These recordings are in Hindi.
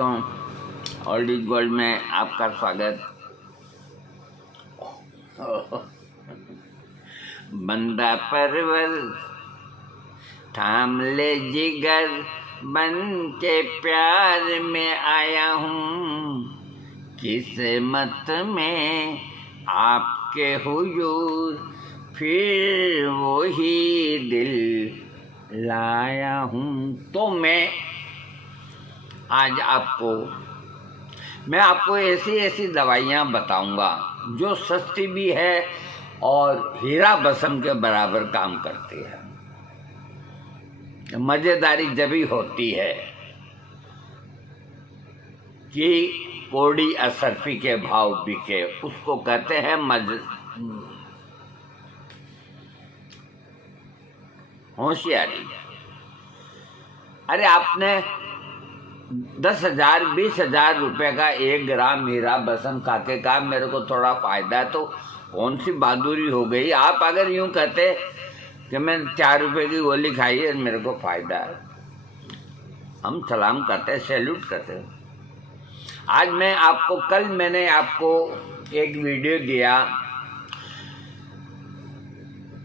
दोस्तों, ओल्ड इज गोल्ड में आपका स्वागत। बंदा परवर थाम ले जिगर, बन के प्यार में आया हूँ, किस्मत में आपके हुजूर फिर वही दिल लाया हूँ। तो मैं आपको ऐसी दवाइयाँ बताऊंगा जो सस्ती भी है और हीरा बसम के बराबर काम करती है। मज़ेदारी जब ही होती है कि कोड़ी असरफी के भाव बिके, उसको कहते हैं होशियारी। अरे आपने 10,000 20,000 रुपये का 1 ग्राम हीरा बसम खा के कहा मेरे को थोड़ा फायदा है, तो कौन सी बहादुरी हो गई। आप अगर यूं कहते कि मैं 4 रुपये की गोली खाई है मेरे को फायदा है, हम सलाम करते, सैल्यूट करते। आज कल मैंने आपको एक वीडियो दिया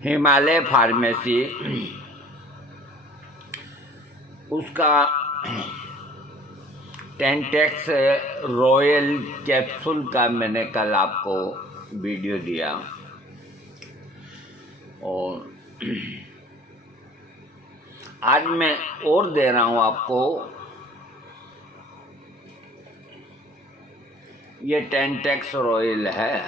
हिमालय फार्मेसी, उसका 10x रॉयल कैप्सूल का मैंने कल आपको वीडियो दिया। और आज मैं और दे रहा हूँ आपको, ये 10x रॉयल है।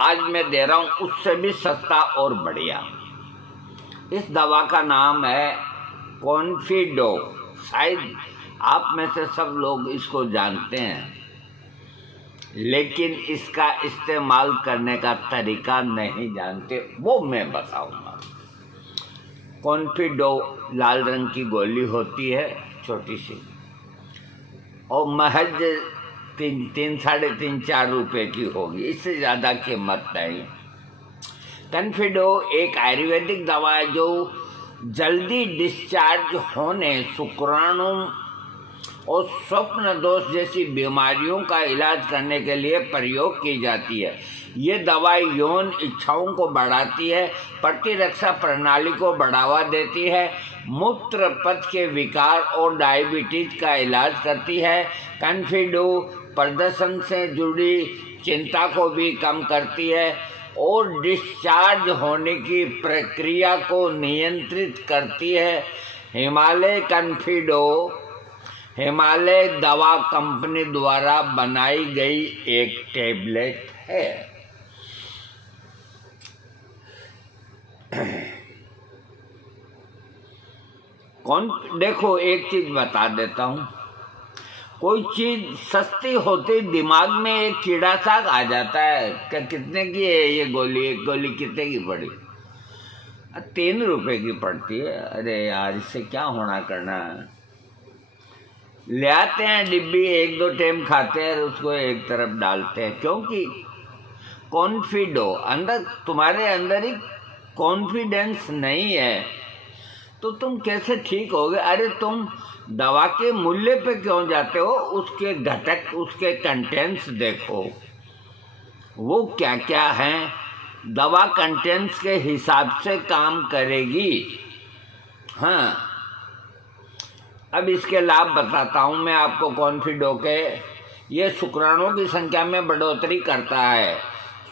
आज मैं दे रहा हूँ उससे भी सस्ता और बढ़िया। इस दवा का नाम है कॉन्फिडो। शायद आप में से सब लोग इसको जानते हैं, लेकिन इसका इस्तेमाल करने का तरीका नहीं जानते, वो मैं बताऊंगा। कॉन्फिडो लाल रंग की गोली होती है, छोटी सी, और महज 3 साढ़े 3 4 रुपये की होगी, इससे ज़्यादा कीमत नहीं। कॉन्फिडो एक आयुर्वेदिक दवा है जो जल्दी डिस्चार्ज होने, शुक्राणु और स्वप्न दोष जैसी बीमारियों का इलाज करने के लिए प्रयोग की जाती है। ये दवा यौन इच्छाओं को बढ़ाती है, प्रतिरक्षा प्रणाली को बढ़ावा देती है, मूत्र पथ के विकार और डायबिटीज का इलाज करती है। कॉन्फिडो प्रदर्शन से जुड़ी चिंता को भी कम करती है और डिस्चार्ज होने की प्रक्रिया को नियंत्रित करती है। हिमालय कॉन्फिडो हिमालय दवा कंपनी द्वारा बनाई गई एक टेबलेट है। देखो, एक चीज बता देता हूँ, कोई चीज सस्ती होती दिमाग में एक कीड़ा सा आ जाता है कि कितने की है ये गोली, एक गोली कितने की पड़ी, 3 रुपए की पड़ती है। अरे यार, इससे क्या होना करना है। ले आते हैं डिब्बी, 1-2 टाइम खाते हैं, उसको एक तरफ डालते हैं, क्योंकि कॉन्फिडो तुम्हारे अंदर ही कॉन्फिडेंस नहीं है तो तुम कैसे ठीक होगे। अरे तुम दवा के मूल्य पे क्यों जाते हो, उसके घटक, उसके कंटेंट्स देखो वो क्या क्या हैं। दवा कंटेंट्स के हिसाब से काम करेगी। हाँ, अब इसके लाभ बताता हूँ मैं आपको। कॉन्फिडो के ये शुक्राणुओं की संख्या में बढ़ोतरी करता है,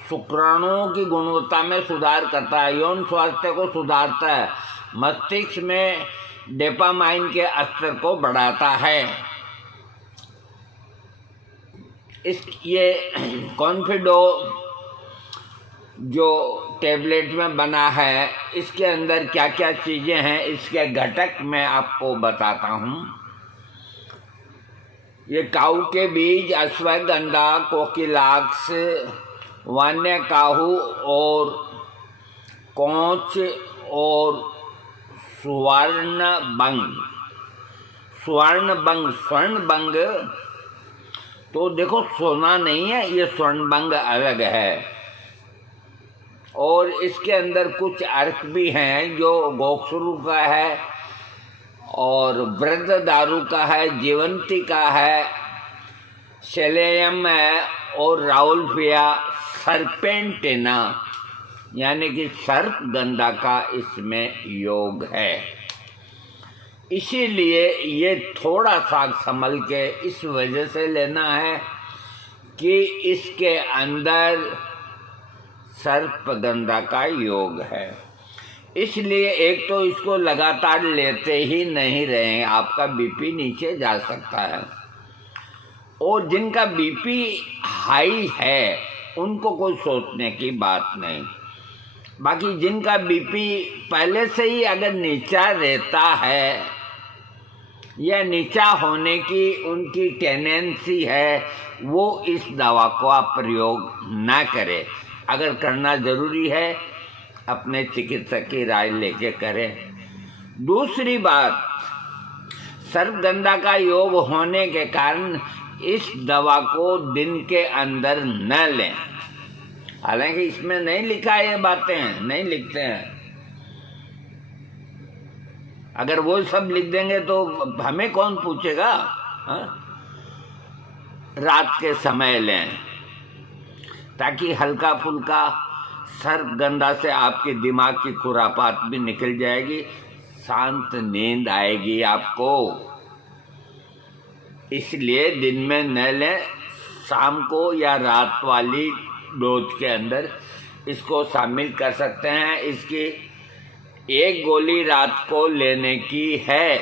शुक्राणुओं की गुणवत्ता में सुधार करता है, यौन स्वास्थ्य को सुधारता है, मस्तिष्क में डोपामाइन के स्तर को बढ़ाता है। ये कॉन्फिडो जो टेबलेट में बना है, इसके अंदर क्या क्या चीज़ें हैं, इसके घटक मैं आपको बताता हूँ। ये काऊ के बीज, अश्वगंधा, कोकिलाक्स, वान्य काहू और कोंच और स्वर्णबंग। तो देखो, सोना नहीं है, ये स्वर्णबंग अलग है। और इसके अंदर कुछ अर्क भी हैं जो गोखरू का है और वृद्ध दारू का है, जीवंती का है, सेलेयम है और राउल्फिया सर्पेंटिना यानी कि सर्पगंधा का इसमें योग है। इसीलिए ये थोड़ा सा संभल के इस वजह से लेना है कि इसके अंदर सर्पगंधा का योग है। इसलिए एक तो इसको लगातार लेते ही नहीं रहें, आपका बीपी नीचे जा सकता है। और जिनका बीपी हाई है उनको कोई सोचने की बात नहीं। बाकी जिनका बीपी पहले से ही अगर नीचा रहता है या नीचा होने की उनकी टेंडेंसी है, वो इस दवा का प्रयोग ना करें। अगर करना ज़रूरी है अपने चिकित्सक की राय लेके करें। दूसरी बात, सर्पगंधा का योग होने के कारण इस दवा को दिन के अंदर न लें। हालांकि इसमें नहीं लिखा है, ये बातें नहीं लिखते हैं। अगर वो सब लिख देंगे तो हमें कौन पूछेगा? रात के समय लें ताकि हल्का फुल्का सर्पगंधा से आपके दिमाग की खुरापात भी निकल जाएगी, शांत नींद आएगी आपको। इसलिए दिन में न लें, शाम को या रात वाली डोज के अंदर इसको शामिल कर सकते हैं। इसकी एक गोली रात को लेने की है।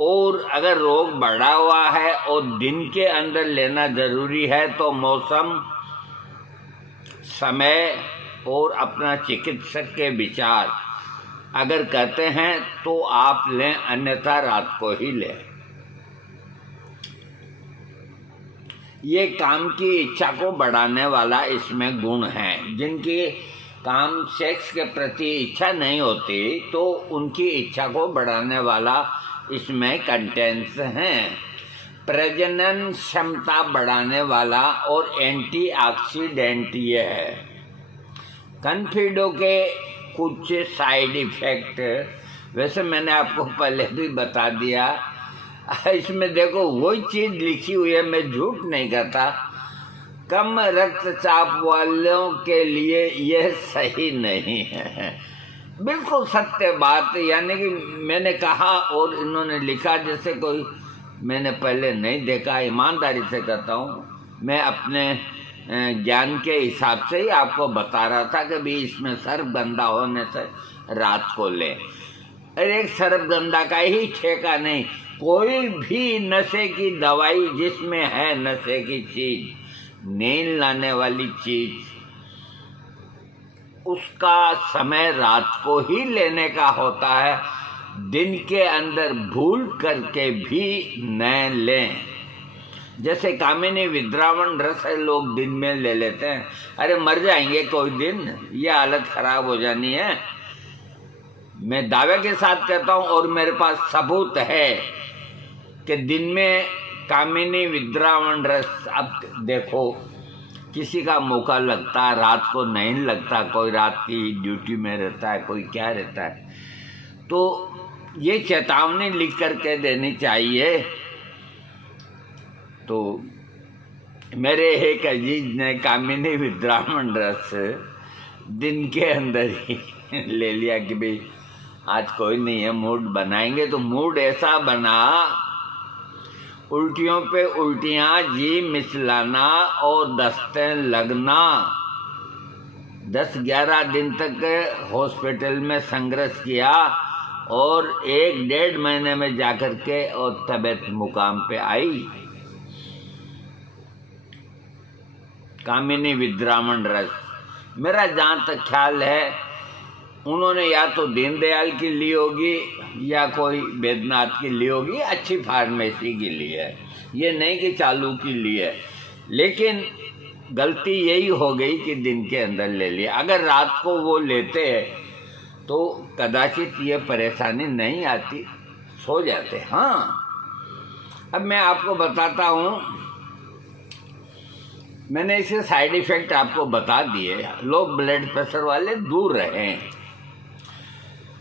और अगर रोग बढ़ा हुआ है और दिन के अंदर लेना ज़रूरी है तो मौसम, समय और अपना चिकित्सक के विचार अगर कहते हैं तो आप लें, अन्यथा रात को ही लें। ये काम की इच्छा को बढ़ाने वाला इसमें गुण है। जिनकी काम सेक्स के प्रति इच्छा नहीं होती तो उनकी इच्छा को बढ़ाने वाला इसमें कंटेंट्स हैं। प्रजनन क्षमता बढ़ाने वाला और एंटीऑक्सीडेंट ये है। कन्फिडो के कुछ साइड इफ़ेक्ट वैसे मैंने आपको पहले भी बता दिया। इसमें देखो वही चीज़ लिखी हुई है, मैं झूठ नहीं कहता। कम रक्तचाप वालों के लिए यह सही नहीं है, बिल्कुल सत्य बात। यानी कि मैंने कहा और इन्होंने लिखा जैसे कोई मैंने पहले नहीं देखा। ईमानदारी से कहता हूँ, मैं अपने ज्ञान के हिसाब से ही आपको बता रहा था कि भी इसमें सर्पगंधा होने से रात को ले। अरे एक सर्पगंधा का ही ठेका नहीं, कोई भी नशे की दवाई जिसमें है नशे की चीज, नींद लाने वाली चीज, उसका समय रात को ही लेने का होता है। दिन के अंदर भूल करके भी न लें। जैसे कामिनी विद्रावण रस लोग दिन में ले लेते हैं, अरे मर जाएंगे कोई दिन, ये हालत खराब हो जानी है। मैं दावे के साथ कहता हूँ और मेरे पास सबूत है कि दिन में कामिनी विद्रावण रस, अब देखो किसी का मौका लगता है, रात को नहीं लगता, कोई रात की ड्यूटी में रहता है, कोई क्या रहता है, तो ये चेतावनी लिख करके देनी चाहिए। तो मेरे एक अजीज ने कामिनी विद्रावण रस दिन के अंदर ही ले लिया कि भाई आज कोई नहीं है, मूड बनाएंगे। तो मूड ऐसा बना, उल्टियों पे उल्टियाँ, जी मिचलाना और दस्तें लगना। 10-11 दिन तक हॉस्पिटल में संघर्ष किया और 1-1.5 महीने में जाकर के और तबीयत मुकाम पे आई। कामिनी विद्रावण रस, मेरा जहाँ तक ख्याल है उन्होंने या तो दीनदयाल की ली होगी या कोई बैद्यनाथ की ली होगी, अच्छी फार्मेसी की ली है, ये नहीं कि चालू की ली है। लेकिन गलती यही हो गई कि दिन के अंदर ले लिया। अगर रात को वो लेते तो कदाचित ये परेशानी नहीं आती, सो जाते। हाँ, अब मैं आपको बताता हूँ, मैंने इसके साइड इफ़ेक्ट आपको बता दिए। लो ब्लड प्रेशर वाले दूर रहें।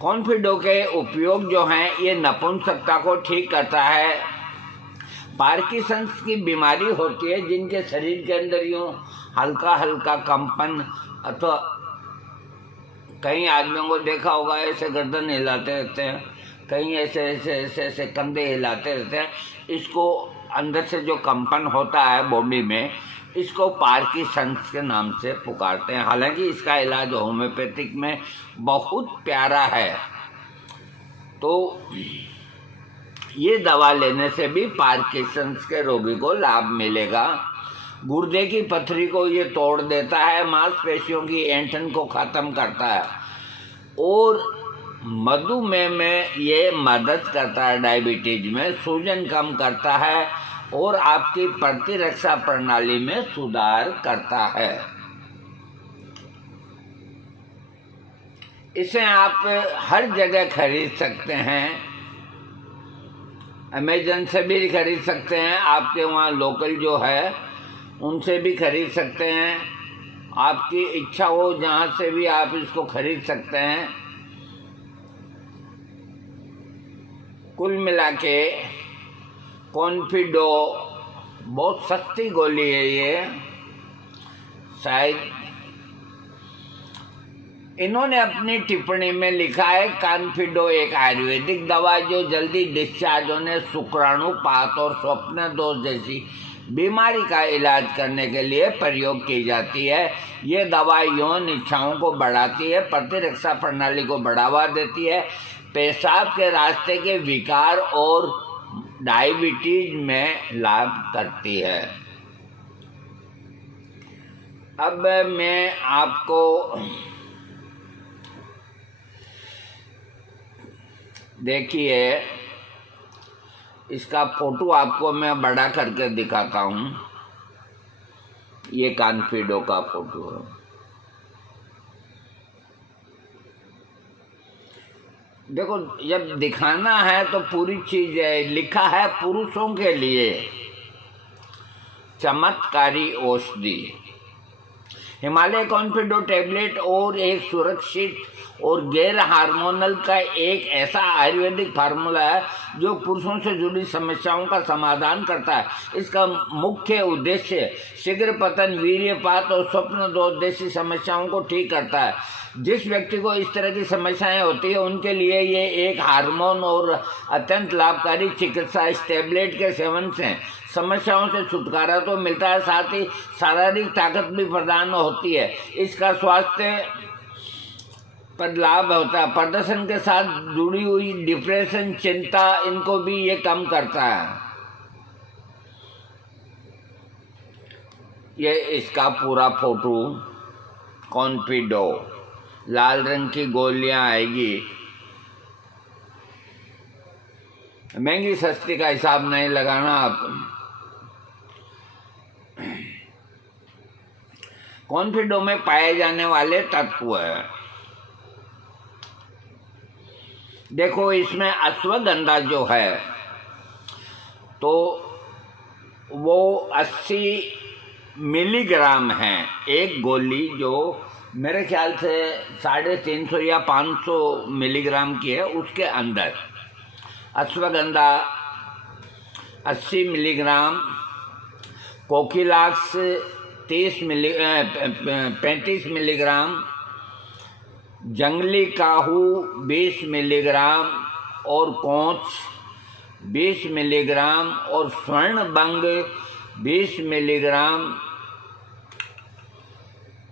कॉन्फिडो के उपयोग जो हैं ये नपुंसकता को ठीक करता है। पार्किंसंस की बीमारी होती है जिनके शरीर के अंदर यूँ हल्का हल्का कंपन, अथवा कई आदमियों को देखा होगा ऐसे गर्दन हिलाते रहते हैं, कहीं ऐसे ऐसे ऐसे ऐसे कंधे हिलाते रहते हैं। इसको अंदर से जो कंपन होता है बॉडी में, इसको पार्किंसंस के नाम से पुकारते हैं। हालांकि इसका इलाज होम्योपैथिक में बहुत प्यारा है। तो ये दवा लेने से भी पार्किंसंस के रोगी को लाभ मिलेगा। गुर्दे की पथरी को ये तोड़ देता है, मांसपेशियों की ऐंठन को ख़त्म करता है और मधुमेह में ये मदद करता है, डायबिटीज में सूजन कम करता है और आपकी प्रतिरक्षा प्रणाली में सुधार करता है। इसे आप हर जगह खरीद सकते हैं, अमेजन से भी खरीद सकते हैं, आपके वहाँ लोकल जो है उनसे भी खरीद सकते हैं। आपकी इच्छा हो जहाँ से भी आप इसको खरीद सकते हैं। कुल मिला के कॉन्फिडो बहुत सस्ती गोली है। ये शायद इन्होंने अपनी टिप्पणी में लिखा है, कॉन्फिडो एक आयुर्वेदिक दवा जो जल्दी डिस्चार्ज होने, शुक्राणुपात और स्वप्न दोष जैसी बीमारी का इलाज करने के लिए प्रयोग की जाती है। ये दवा यौन इच्छाओं को बढ़ाती है, प्रतिरक्षा प्रणाली को बढ़ावा देती है, पेशाब के रास्ते के विकार और डायबिटीज में लाभ करती है। अब मैं आपको देखिए इसका फोटो आपको मैं बड़ा करके दिखाता हूँ। ये कॉन्फिडो का फोटो है। देखो, जब दिखाना है तो पूरी चीज है। लिखा है पुरुषों के लिए चमत्कारी औषधि। हिमालय कॉन्फिडो टैबलेट और एक सुरक्षित और गैर हार्मोनल का एक ऐसा आयुर्वेदिक फार्मूला है जो पुरुषों से जुड़ी समस्याओं का समाधान करता है। इसका मुख्य उद्देश्य शीघ्र पतन, वीर्यपात और स्वप्न दोष जैसी समस्याओं को ठीक करता है। जिस व्यक्ति को इस तरह की समस्याएं होती है उनके लिए ये एक हार्मोन और अत्यंत लाभकारी चिकित्सा। इस टैबलेट के सेवन से समस्याओं से छुटकारा तो मिलता है, साथ ही शारीरिक ताकत भी प्रदान होती है। इसका स्वास्थ्य पर लाभ होता है। प्रदर्शन के साथ जुड़ी हुई डिप्रेशन, चिंता, इनको भी ये कम करता है। ये इसका पूरा फोटो कॉन्फिडो, लाल रंग की गोलियां आएगी। महंगी सस्ती का हिसाब नहीं लगाना आप। कॉन्फिडो में पाए जाने वाले तत्व है, देखो इसमें अश्वगंधा जो है तो वो 80 मिलीग्राम है एक गोली, जो मेरे ख्याल से 350 या 500 मिलीग्राम की है। उसके अंदर अश्वगंधा 80 मिलीग्राम, कोकिलाक्स 35 मिलीग्राम, जंगली काहू 20 मिलीग्राम और कोंच 20 मिलीग्राम और स्वर्णभंग 20 मिलीग्राम,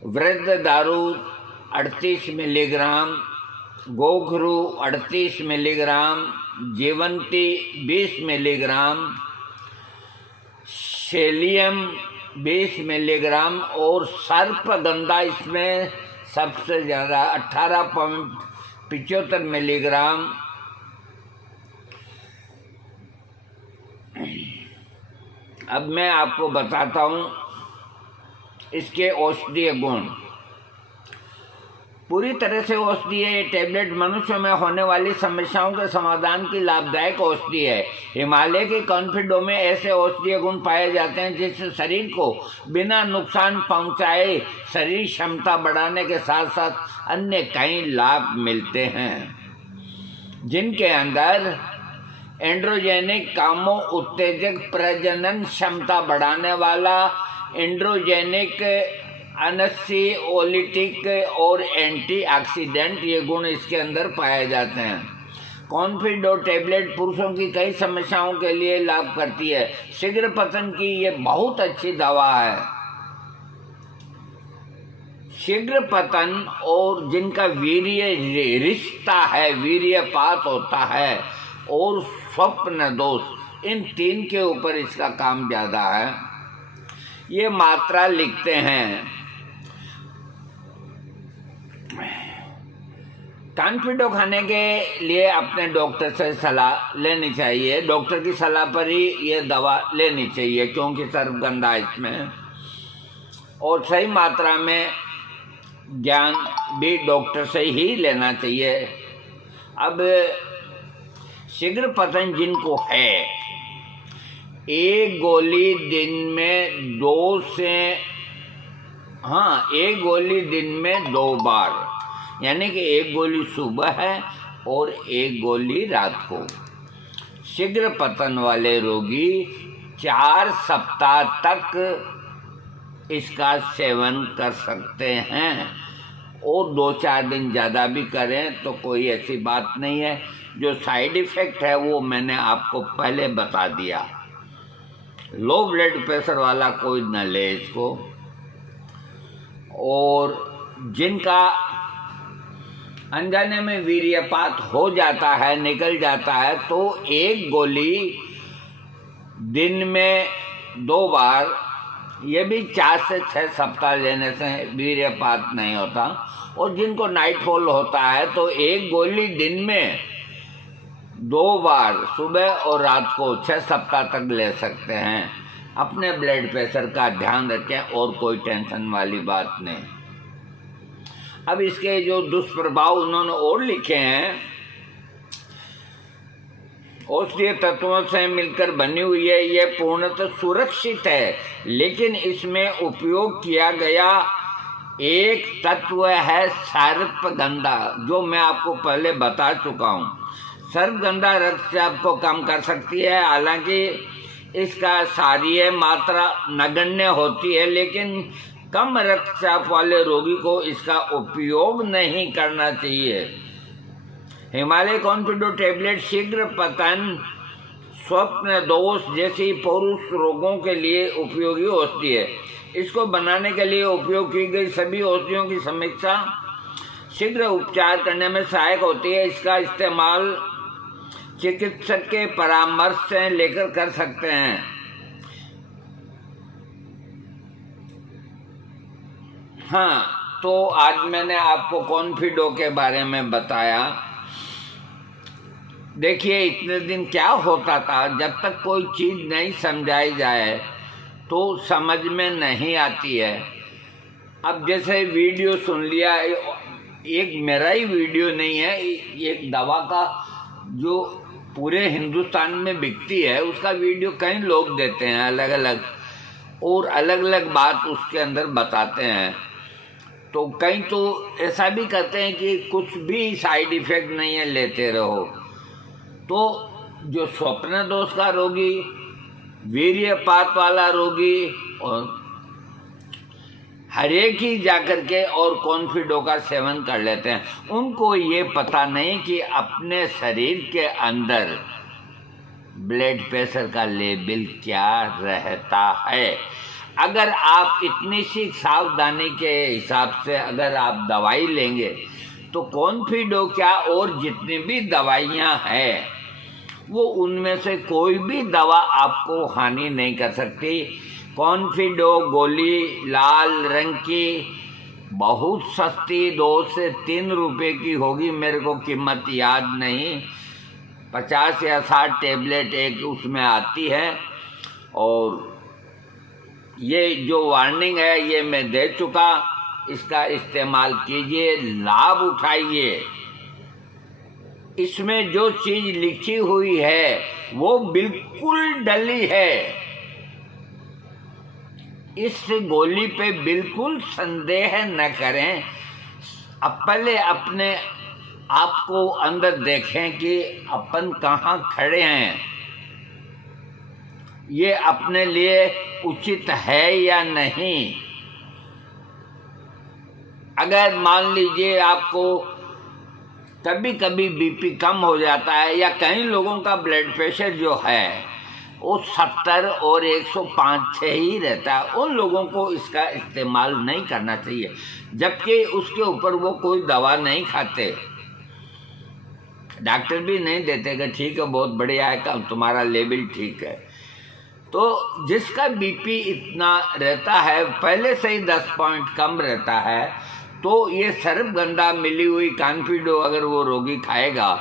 वृद्ध दारू 38 मिलीग्राम, गोखरू 38 मिलीग्राम, जीवंती 20 मिलीग्राम, सेलियम 20 मिलीग्राम और सर्पगंधा इसमें सबसे ज़्यादा 18.75 मिलीग्राम। अब मैं आपको बताता हूँ इसके औषधीय गुण। पूरी तरह से औषधि है। ये टैबलेट मनुष्य में होने वाली समस्याओं के समाधान की लाभदायक औषधि है। हिमालय के कॉन्फिडो में ऐसे औषधीय गुण पाए जाते हैं जिससे शरीर को बिना नुकसान पहुंचाए शरीर क्षमता बढ़ाने के साथ साथ अन्य कई लाभ मिलते हैं। जिनके अंदर एंड्रोजेनिक कामो उत्तेजक, प्रजनन क्षमता बढ़ाने वाला, एंड्रोजेनिक, अनसियोलिटिक और एंटीऑक्सीडेंट ये गुण इसके अंदर पाए जाते हैं। कॉन्फिडो टेबलेट पुरुषों की कई समस्याओं के लिए लाभ करती है। शीघ्र पतन की ये बहुत अच्छी दवा है। शीघ्र पतन और जिनका वीर्य रिश्ता है, वीर्यपात होता है, और स्वप्न दोष, इन तीन के ऊपर इसका काम ज़्यादा है। ये मात्रा लिखते हैं। कॉन्फिडो खाने के लिए अपने डॉक्टर से सलाह लेनी चाहिए। डॉक्टर की सलाह पर ही ये दवा लेनी चाहिए, क्योंकि सर्पगंधा इसमें, और सही मात्रा में ज्ञान भी डॉक्टर से ही लेना चाहिए। अब शीघ्र पतन जिनको है, एक गोली दिन में एक गोली दिन में 2 बार, यानी कि एक गोली सुबह है और एक गोली रात को। शीघ्र पतन वाले रोगी 4 सप्ताह तक इसका सेवन कर सकते हैं, और 2-4 दिन ज़्यादा भी करें तो कोई ऐसी बात नहीं है। जो साइड इफ़ेक्ट है वो मैंने आपको पहले बता दिया। लो ब्लड प्रेशर वाला कोई न ले इसको, और जिनका अनजाने में वीर्यपात हो जाता है, निकल जाता है, तो एक गोली दिन में 2 बार, ये भी 4 से 6 सप्ताह लेने से वीर्यपात नहीं होता। और जिनको नाइट फॉल होता है तो एक गोली दिन में 2 बार, सुबह और रात को 6 सप्ताह तक ले सकते हैं। अपने ब्लड प्रेशर का ध्यान रखें, और कोई टेंशन वाली बात नहीं। अब इसके जो दुष्प्रभाव उन्होंने और लिखे हैं, औषधीय तत्वों से मिलकर बनी हुई है, ये पूर्णतः सुरक्षित है, लेकिन इसमें उपयोग किया गया एक तत्व है सर्पगंधा, जो मैं आपको पहले बता चुका हूँ। सर्पगंधा रक्तचाप को कम कर सकती है। हालांकि इसका क्षारीय मात्रा नगण्य होती है, लेकिन कम रक्तचाप वाले रोगी को इसका उपयोग नहीं करना चाहिए। हिमालय कॉन्फिडो टेबलेट शीघ्र पतन, स्वप्न दोष जैसी पुरुष रोगों के लिए उपयोगी औषधि है। इसको बनाने के लिए उपयोग की गई सभी औषधियों की समीक्षा शीघ्र उपचार करने में सहायक होती है। इसका इस्तेमाल चिकित्सक के परामर्श से लेकर कर सकते हैं। हाँ, तो आज मैंने आपको कॉन्फिडो के बारे में बताया। देखिए, इतने दिन क्या होता था, जब तक कोई चीज़ नहीं समझाई जाए तो समझ में नहीं आती है। अब जैसे वीडियो सुन लिया, एक मेरा ही वीडियो नहीं है, एक दवा का जो पूरे हिंदुस्तान में बिकती है, उसका वीडियो कई लोग देते हैं अलग अलग, और अलग अलग बात उसके अंदर बताते हैं। तो कई तो ऐसा भी कहते हैं कि कुछ भी साइड इफ़ेक्ट नहीं है, लेते रहो। तो जो स्वप्न दोष का रोगी, वीर्यपात वाला रोगी, और हर एक ही जाकर के और कॉन्फिडो का सेवन कर लेते हैं। उनको ये पता नहीं कि अपने शरीर के अंदर ब्लड प्रेशर का लेवल क्या रहता है। अगर आप इतनी सी सावधानी के हिसाब से अगर आप दवाई लेंगे तो कॉन्फिडो क्या, और जितनी भी दवाइयाँ हैं वो उनमें से कोई भी दवा आपको हानि नहीं कर सकती। कॉन्फिडो गोली लाल रंग की बहुत सस्ती 2 से 3 रुपए की होगी, मेरे को कीमत याद नहीं, 50 या 60 टेबलेट एक उसमें आती है। और ये जो वार्निंग है ये मैं दे चुका, इसका इस्तेमाल कीजिए, लाभ उठाइए। इसमें जो चीज़ लिखी हुई है वो बिल्कुल डली है, इस गोली पे बिल्कुल संदेह न करें। अब पहले अपने आपको अंदर देखें कि अपन कहाँ खड़े हैं, ये अपने लिए उचित है या नहीं। अगर मान लीजिए आपको कभी कभी बीपी कम हो जाता है, या कई लोगों का ब्लड प्रेशर जो है वो 70 और 105 ही रहता है, उन लोगों को इसका इस्तेमाल नहीं करना चाहिए, जबकि उसके ऊपर वो कोई दवा नहीं खाते, डॉक्टर भी नहीं देते कि ठीक है बहुत बढ़िया है तुम्हारा लेवल ठीक है। तो जिसका बीपी इतना रहता है, पहले से ही 10 पॉइंट कम रहता है, तो ये सर्पगंधा मिली हुई कॉन्फिडो अगर वो रोगी खाएगा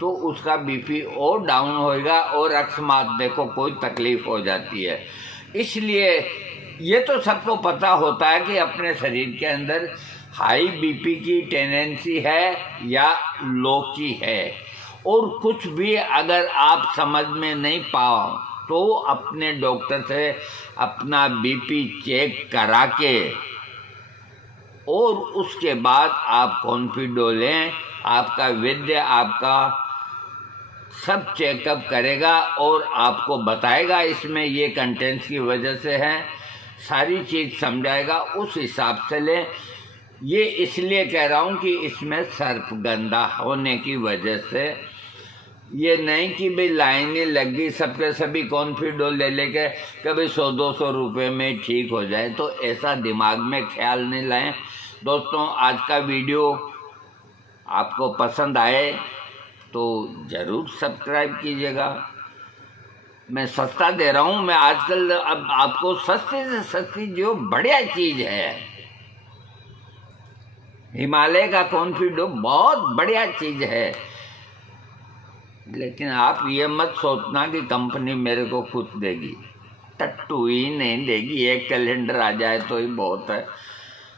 तो उसका बीपी और डाउन होएगा और अकस्मात देखो कोई तकलीफ हो जाती है। इसलिए ये तो सबको पता होता है कि अपने शरीर के अंदर हाई बीपी की टेंडेंसी है या लो की है, और कुछ भी अगर आप समझ में नहीं पाओ तो अपने डॉक्टर से अपना बीपी चेक करा के और उसके बाद आप कॉन्फिडो लें। आपका वैद्य आपका सब चेकअप करेगा और आपको बताएगा इसमें ये कंटेंट्स की वजह से है, सारी चीज़ समझाएगा, उस हिसाब से लें। ये इसलिए कह रहा हूँ कि इसमें सर्पगंधा होने की वजह से, ये नहीं कि भाई लाइनें लग गई सबके सभी कॉन्फिडो ले लेके कभी 100-200 रुपये में ठीक हो जाए, तो ऐसा दिमाग में ख्याल नहीं लाएं। दोस्तों, आज का वीडियो आपको पसंद आए तो ज़रूर सब्सक्राइब कीजिएगा। मैं सस्ता दे रहा हूँ, मैं आजकल अब आपको सस्ते से सस्ती जो बढ़िया चीज़ है, हिमालय का कॉन्फिडो बहुत बढ़िया चीज़ है। लेकिन आप ये मत सोचना कि कंपनी मेरे को खुद देगी, टट्टू ही नहीं देगी। एक कैलेंडर आ जाए तो ही बहुत है,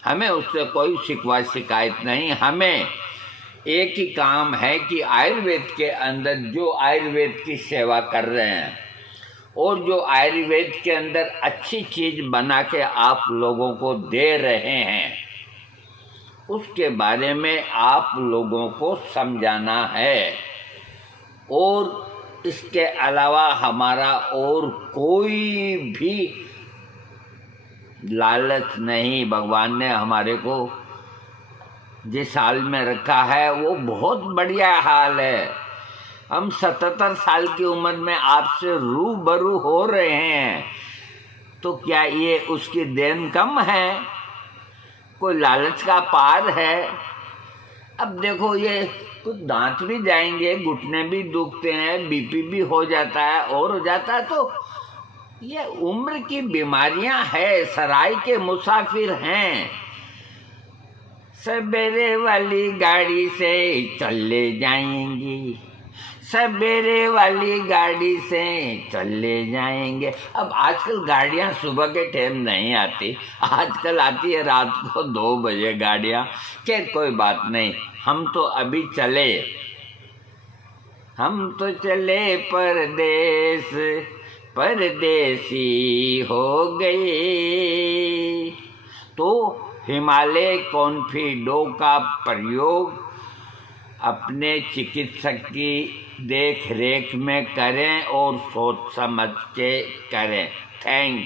हमें उससे कोई शिकवा शिकायत नहीं। हमें एक ही काम है कि आयुर्वेद के अंदर जो आयुर्वेद की सेवा कर रहे हैं और जो आयुर्वेद के अंदर अच्छी चीज़ बना के आप लोगों को दे रहे हैं, उसके बारे में आप लोगों को समझाना है। और इसके अलावा हमारा और कोई भी लालच नहीं। भगवान ने हमारे को जिस हाल में रखा है वो बहुत बढ़िया हाल है। हम 77 साल की उम्र में आपसे रूबरू हो रहे हैं, तो क्या ये उसकी देन कम है? कोई लालच का पार है? अब देखो, ये कुछ दांत भी जाएंगे, घुटने भी दुखते हैं, बीपी भी हो जाता है और हो जाता है, तो ये उम्र की बीमारियां है, सराय के मुसाफिर हैं। सवेरे वाली गाड़ी से चले जाएंगी, सवेरे वाली गाड़ी से चले जाएंगे। अब आजकल गाड़ियां सुबह के टाइम नहीं आती, आजकल आती है रात को 2 बजे गाड़ियां। क्या कोई बात नहीं, हम तो अभी चले, हम तो चले परदेस, परदेसी हो गए। तो हिमालय कॉन्फिडो का प्रयोग अपने चिकित्सक की देख रेख में करें और सोच समझ के करें। थैंक